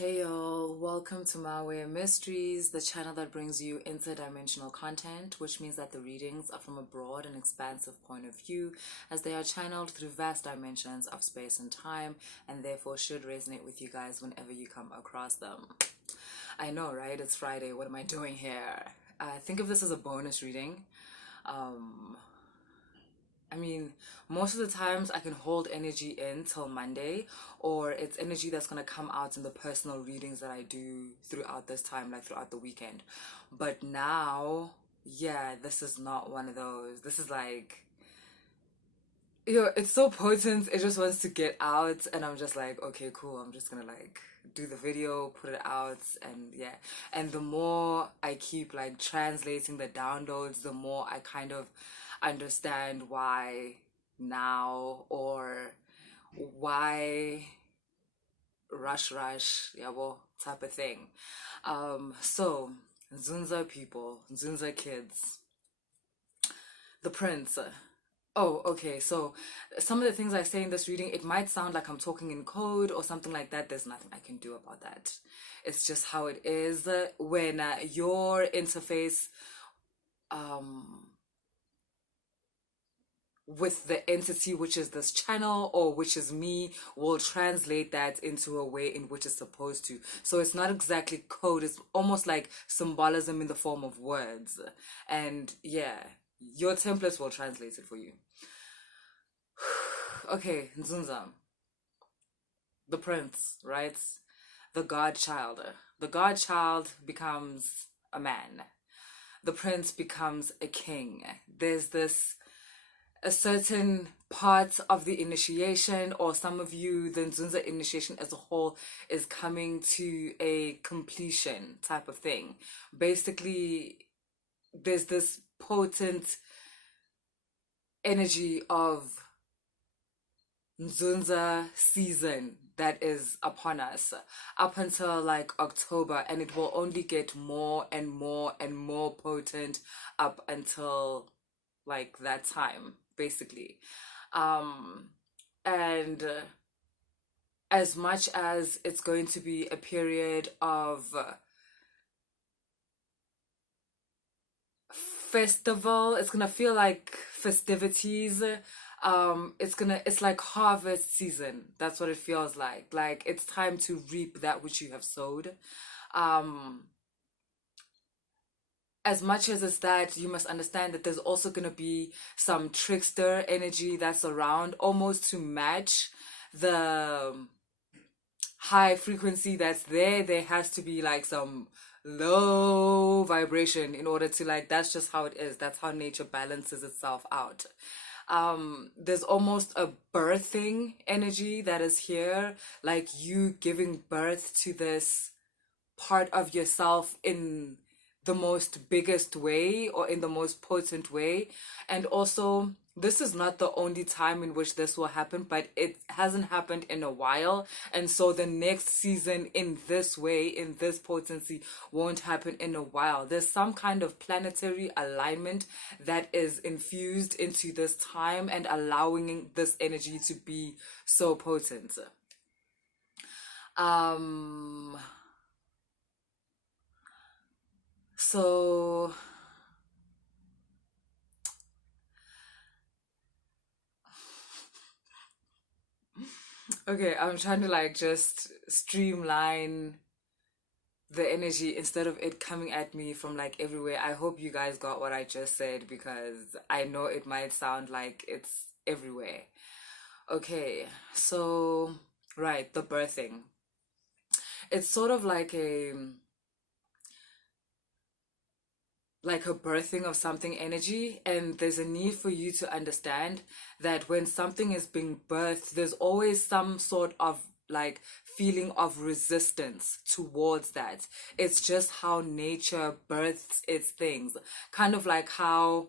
Hey y'all, welcome to My Way Mysteries, the channel that brings you interdimensional content, which means that the readings are from a broad and expansive point of view, as they are channeled through vast dimensions of space and time, and therefore should resonate with you guys whenever you come across them. I know, right? It's Friday. What am I doing here? Think of this as a bonus reading. Um, I mean, most of the times I can hold energy in till Monday, or it's energy that's going to come out in the personal readings that I do throughout this time, like throughout the weekend. But now, yeah, this is not one of those. This is like, it's so potent. It just wants to get out, and I'm just like, okay, cool. I'm just gonna like do the video, put it out, and yeah. And the more I keep like translating the downloads, the more I kind of understand why now, or why rush, yabo, type of thing. So Nzunza people, Nzunza kids, the prince. Oh, okay. So some of the things I say in this reading, it might sound like I'm talking in code or something like that. There's nothing I can do about that. It's just how it is when your interface um, with the entity, which is this channel or which is me, will translate that into a way in which it's supposed to. So it's not exactly code. It's almost like symbolism in the form of words. And yeah, your templates will translate it for you. Okay, Nzunza, the prince, right? The godchild. The godchild becomes a man. The prince becomes a king. There's this a certain part of the initiation, or some of you, the Nzunza initiation as a whole is coming to a completion type of thing. Basically, there's this potent energy of Nzunza season that is upon us up until like October, and it will only get more and more and more potent up until like that time, basically. And as much as it's going to be a period of festival, it's gonna feel like festivities. It's like harvest season. That's what it feels like. Like it's time to reap that which you have sowed. Um, as much as it's that, you must understand that there's also going to be some trickster energy that's around, almost to match the high frequency that's there. There has to be like some low vibration in order to, like, that's just how it is. That's how nature balances itself out. There's almost a birthing energy that is here, like you giving birth to this part of yourself in the most biggest way, or in the most potent way. And also, this is not the only time in which this will happen, but it hasn't happened in a while, and so the next season in this way, in this potency, won't happen in a while. There's some kind of planetary alignment that is infused into this time and allowing this energy to be so potent. um so okay, I'm trying to like just streamline the energy instead of it coming at me from like everywhere. I hope you guys got what I just said, because I know it might sound like it's everywhere. Okay, so right, the birthing. It's sort of like a birthing of something energy, and there's a need for you to understand that when something is being birthed, there's always some sort of like feeling of resistance towards that. It's just how nature births its things, kind of like how,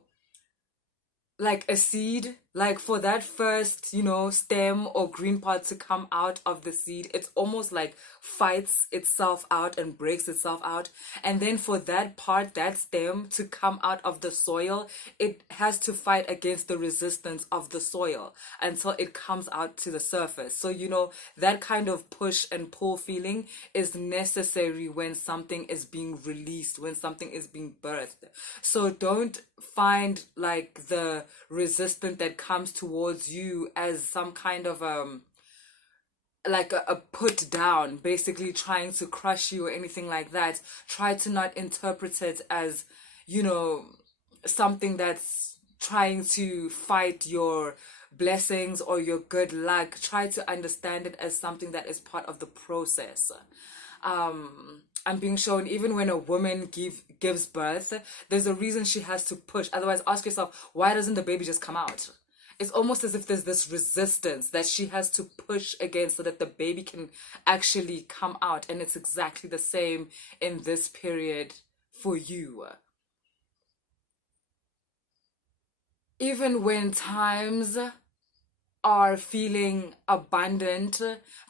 like a seed, like for that first, stem or green part to come out of the seed, it's almost like fights itself out and breaks itself out. And then for that part, that stem to come out of the soil, it has to fight against the resistance of the soil until it comes out to the surface. So, that kind of push and pull feeling is necessary when something is being released, when something is being birthed. So don't find like the resistance that comes towards you as some kind of like a put down, basically trying to crush you or anything like that. Try to not interpret it as, something that's trying to fight your blessings or your good luck. Try to understand it as something that is part of the process. I'm being shown even when a woman gives birth, there's a reason she has to push. Otherwise, ask yourself, why doesn't the baby just come out? It's almost as if there's this resistance that she has to push against so that the baby can actually come out. And it's exactly the same in this period for you. Even when times are feeling abundant,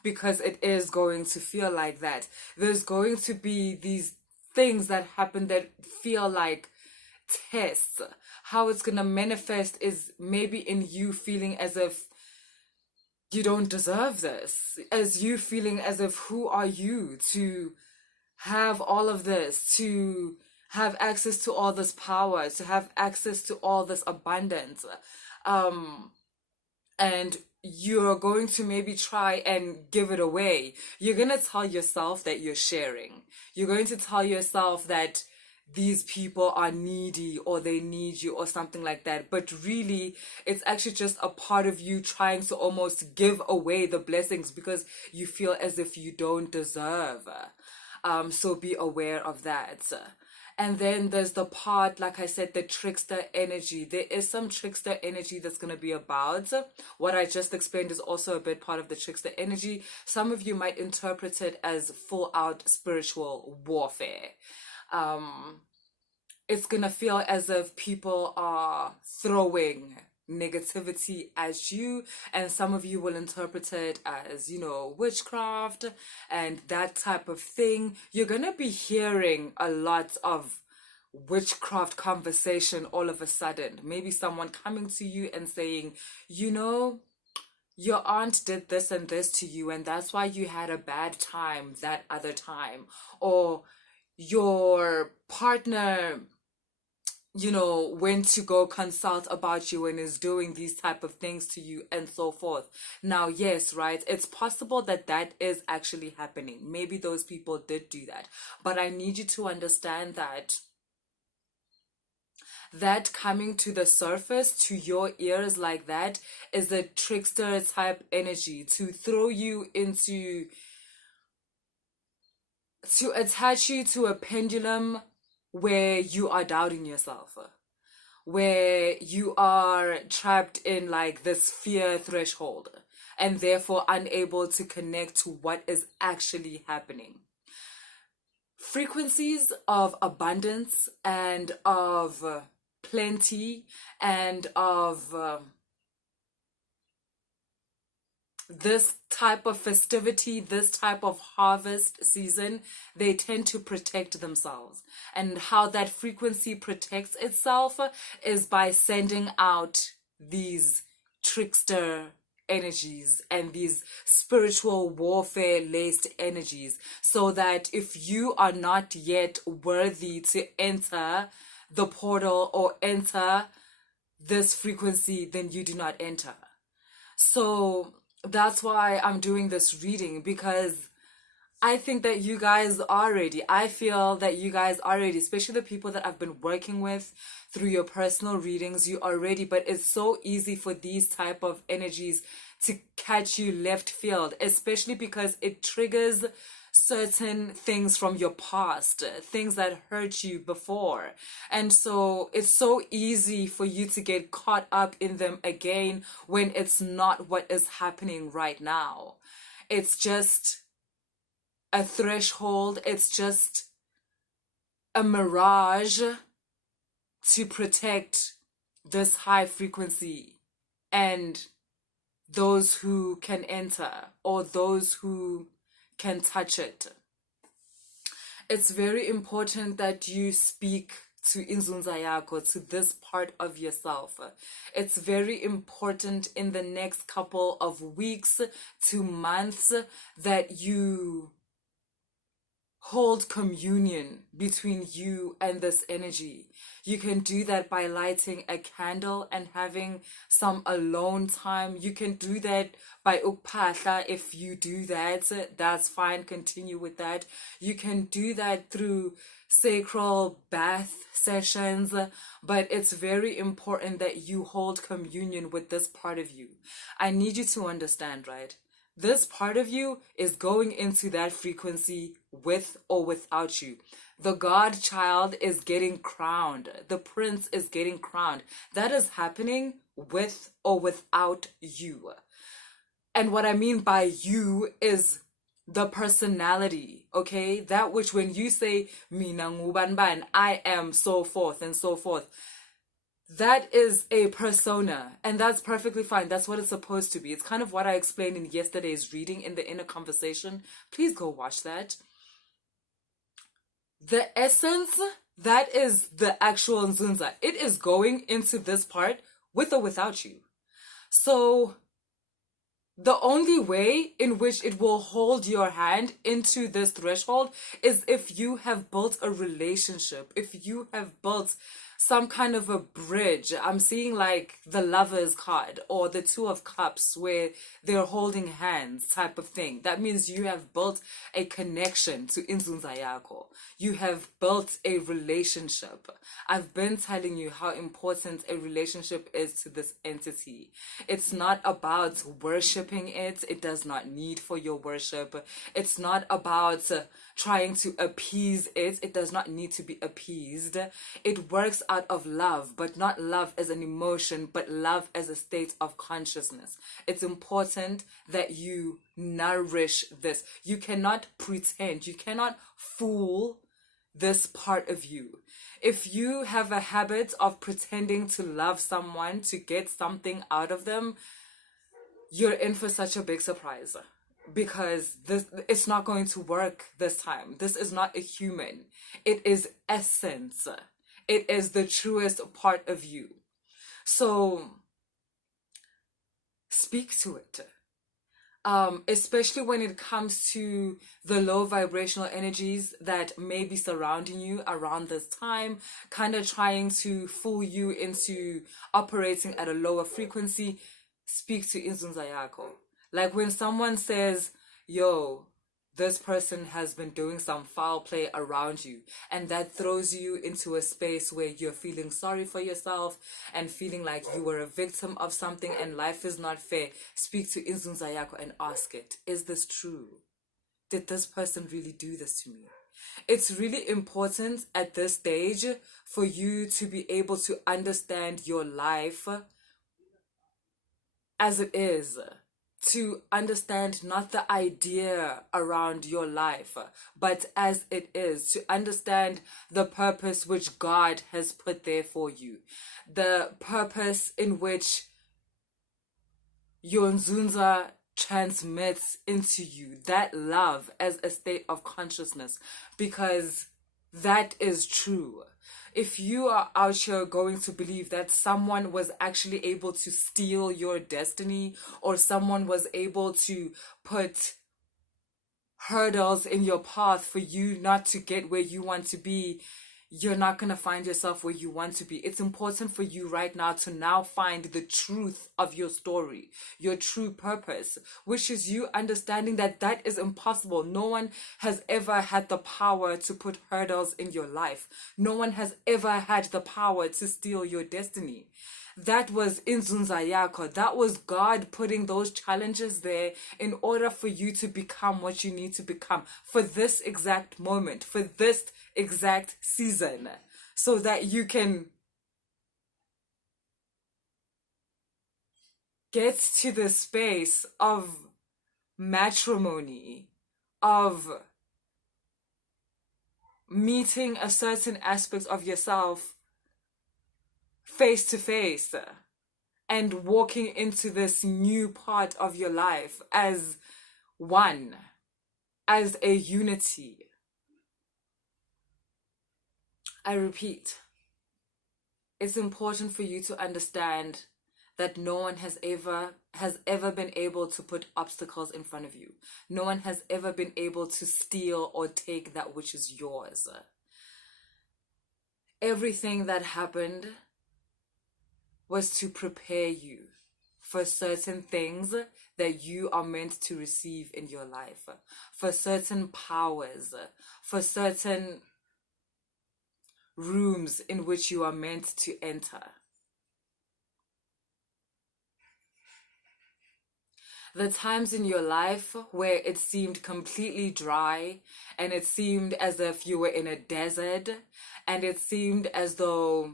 because it is going to feel like that, there's going to be these things that happen that feel like tests. How it's going to manifest is maybe in you feeling as if you don't deserve this, as you feeling as if, who are you to have all of this, to have access to all this power, to have access to all this abundance. And you're going to maybe try and give it away. You're going to tell yourself that you're sharing. You're going to tell yourself that these people are needy or they need you or something like that. But really, it's actually just a part of you trying to almost give away the blessings because you feel as if you don't deserve. So be aware of that. And then there's the part, like I said, the trickster energy. There is some trickster energy that's going to be about. What I just explained is also a bit part of the trickster energy. Some of you might interpret it as full out spiritual warfare. It's going to feel as if people are throwing negativity at you, and some of you will interpret it as, witchcraft and that type of thing. You're going to be hearing a lot of witchcraft conversation all of a sudden. Maybe someone coming to you and saying, your aunt did this and this to you, and that's why you had a bad time that other time. Or your partner went to go consult about you and is doing these type of things to you and so forth. Now, yes, right, it's possible that that is actually happening. Maybe those people did do that. But I need you to understand that coming to the surface to your ears like that is a trickster type energy to throw you into, to attach you to a pendulum where you are doubting yourself, where you are trapped in like this fear threshold and therefore unable to connect to what is actually happening. Frequencies of abundance and of plenty and of this type of festivity, this type of harvest season, they tend to protect themselves. And how that frequency protects itself is by sending out these trickster energies and these spiritual warfare laced energies, so that if you are not yet worthy to enter the portal or enter this frequency, then you do not enter. So that's why I'm doing this reading, because I think that you guys are ready. I feel that you guys are ready, especially the people that I've been working with through your personal readings. You are ready, but it's so easy for these type of energies to catch you left field, especially because it triggers certain things from your past, things that hurt you before. And so it's so easy for you to get caught up in them again when it's not what is happening right now. It's just a threshold. It's just a mirage to protect this high frequency and those who can enter or those who can touch it. It's very important that you speak to Nzunza yako, to this part of yourself. It's very important in the next couple of weeks to months that you hold communion between you and this energy. You can do that by lighting a candle and having some alone time. You can do that by ukphahla. If you do that, that's fine. Continue with that. You can do that through sacral bath sessions, but it's very important that you hold communion with this part of you. I need you to understand, right? This part of you is going into that frequency with or without you. The godchild is getting crowned. The prince is getting crowned. That is happening with or without you. And what I mean by you is the personality, okay? That which when you say, Mina ngubanban, I am so forth and so forth. That is a persona, and that's perfectly fine. That's what it's supposed to be. It's kind of what I explained in yesterday's reading in the inner conversation. Please go watch that. The essence, that is the actual Nzunza. It is going into this part with or without you. So the only way in which it will hold your hand into this threshold is if you have built a relationship, if you have built some kind of a bridge. I'm seeing like the Lovers card or the Two of Cups where they're holding hands type of thing. That means you have built a connection to Nzunza yako. You have built a relationship. I've been telling you how important a relationship is to this entity. It's not about worshiping it. It does not need for your worship. It's not about trying to appease it. It does not need to be appeased. It works out of love, but not love as an emotion, but love as a state of consciousness. It's important that you nourish this. You cannot pretend. You cannot fool this part of you. If you have a habit of pretending to love someone to get something out of them, you're in for such a big surprise. Because it's not going to work this time. This is not a human. It is essence. It is the truest part of you. So speak to it. Especially when it comes to the low vibrational energies that may be surrounding you around this time, kind of trying to fool you into operating at a lower frequency. Speak to Nzunza yako. Like when someone says, yo, this person has been doing some foul play around you, and that throws you into a space where you're feeling sorry for yourself and feeling like you were a victim of something and life is not fair, speak to Nzunza yako and ask it, is this true? Did this person really do this to me? It's really important at this stage for you to be able to understand your life as it is. To understand not the idea around your life, but as it is, to understand the purpose which God has put there for you, the purpose in which your Nzunza transmits into you, that love as a state of consciousness, because that is true. If you are out here going to believe that someone was actually able to steal your destiny, or someone was able to put hurdles in your path for you not to get where you want to be, you're not going to find yourself where you want to be. It's important for you right now to now find the truth of your story, your true purpose, which is you understanding that that is impossible. No one has ever had the power to put hurdles in your life. No one has ever had the power to steal your destiny. That was Nzunza yako. That was God putting those challenges there in order for you to become what you need to become for this exact moment, for this exact season, so that you can get to the space of matrimony, of meeting a certain aspect of yourself face to face and walking into this new part of your life as one, as a unity. I repeat, it's important for you to understand that no one has ever been able to put obstacles in front of you. No one has ever been able to steal or take that which is yours. Everything that happened was to prepare you for certain things that you are meant to receive in your life, for certain powers, for certain rooms in which you are meant to enter. The times in your life where it seemed completely dry and it seemed as if you were in a desert and it seemed as though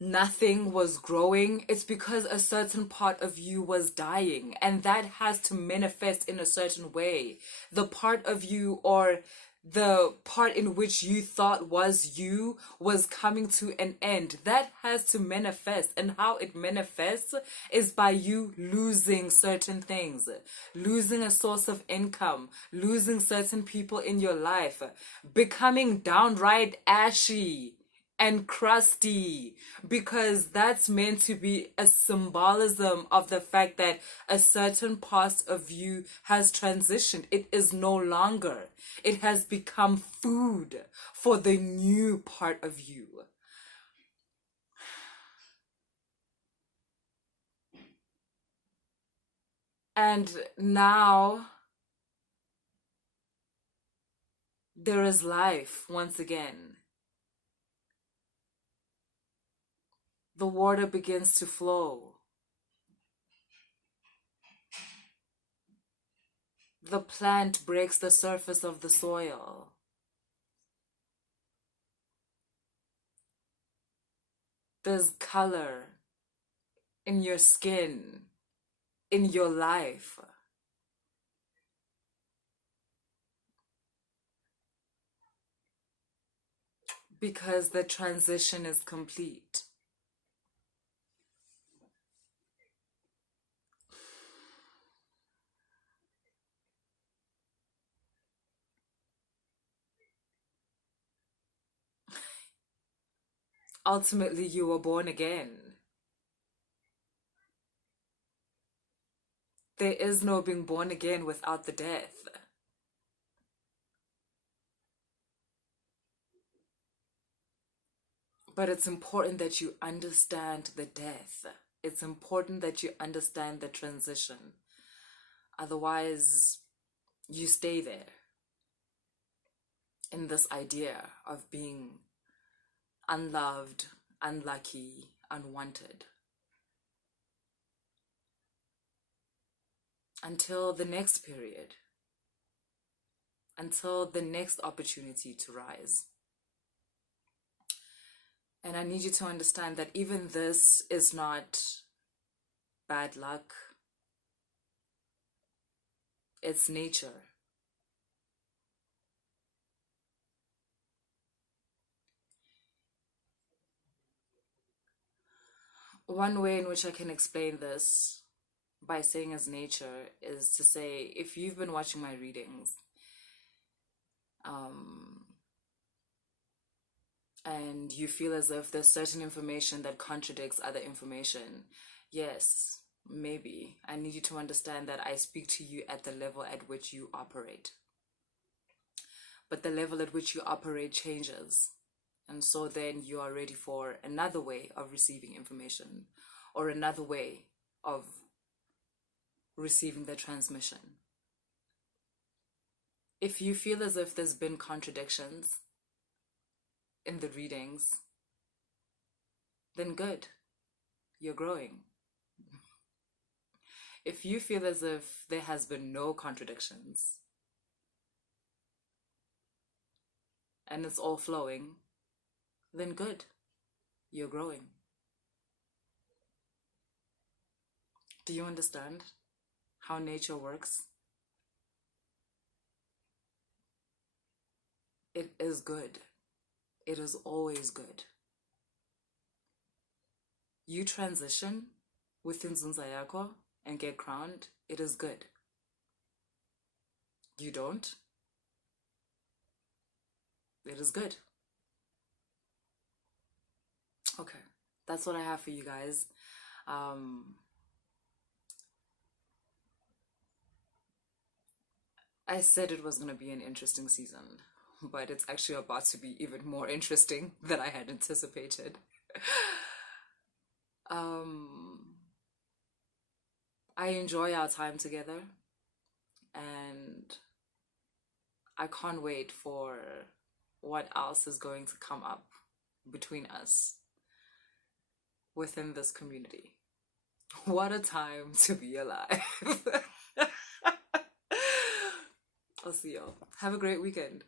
nothing was growing, it's because a certain part of you was dying, and that has to manifest in a certain way. The part of you, or the part in which you thought was you, was coming to an end. That has to manifest, and how it manifests is by you losing certain things, losing a source of income, losing certain people in your life, becoming downright ashy and crusty, because that's meant to be a symbolism of the fact that a certain part of you has transitioned. It is no longer. It has become food for the new part of you. And now there is life once again. The water begins to flow. The plant breaks the surface of the soil. There's color in your skin, in your life. Because the transition is complete. Ultimately, you were born again. There is no being born again without the death. But it's important that you understand the death. It's important that you understand the transition. Otherwise, you stay there in this idea of being unloved, unlucky, unwanted. Until the next period. Until the next opportunity to rise. And I need you to understand that even this is not bad luck. It's nature. One way in which I can explain this by saying as nature is to say, if you've been watching my readings, and you feel as if there's certain information that contradicts other information, yes, maybe. I need you to understand that I speak to you at the level at which you operate. But the level at which you operate changes. And so then you are ready for another way of receiving information, or another way of receiving the transmission. If you feel as if there's been contradictions in the readings, then good, you're growing. If you feel as if there has been no contradictions and it's all flowing, then good, you're growing. Do you understand how nature works? It is good. It is always good. you transition within Zunza yako and get crowned, it is good. You don't, it is good. Okay, that's what I have for you guys. I said it was going to be an interesting season, but it's actually about to be even more interesting than I had anticipated. I enjoy our time together, and I can't wait for what else is going to come up between us within this community. What a time to be alive. I'll see y'all. Have a great weekend.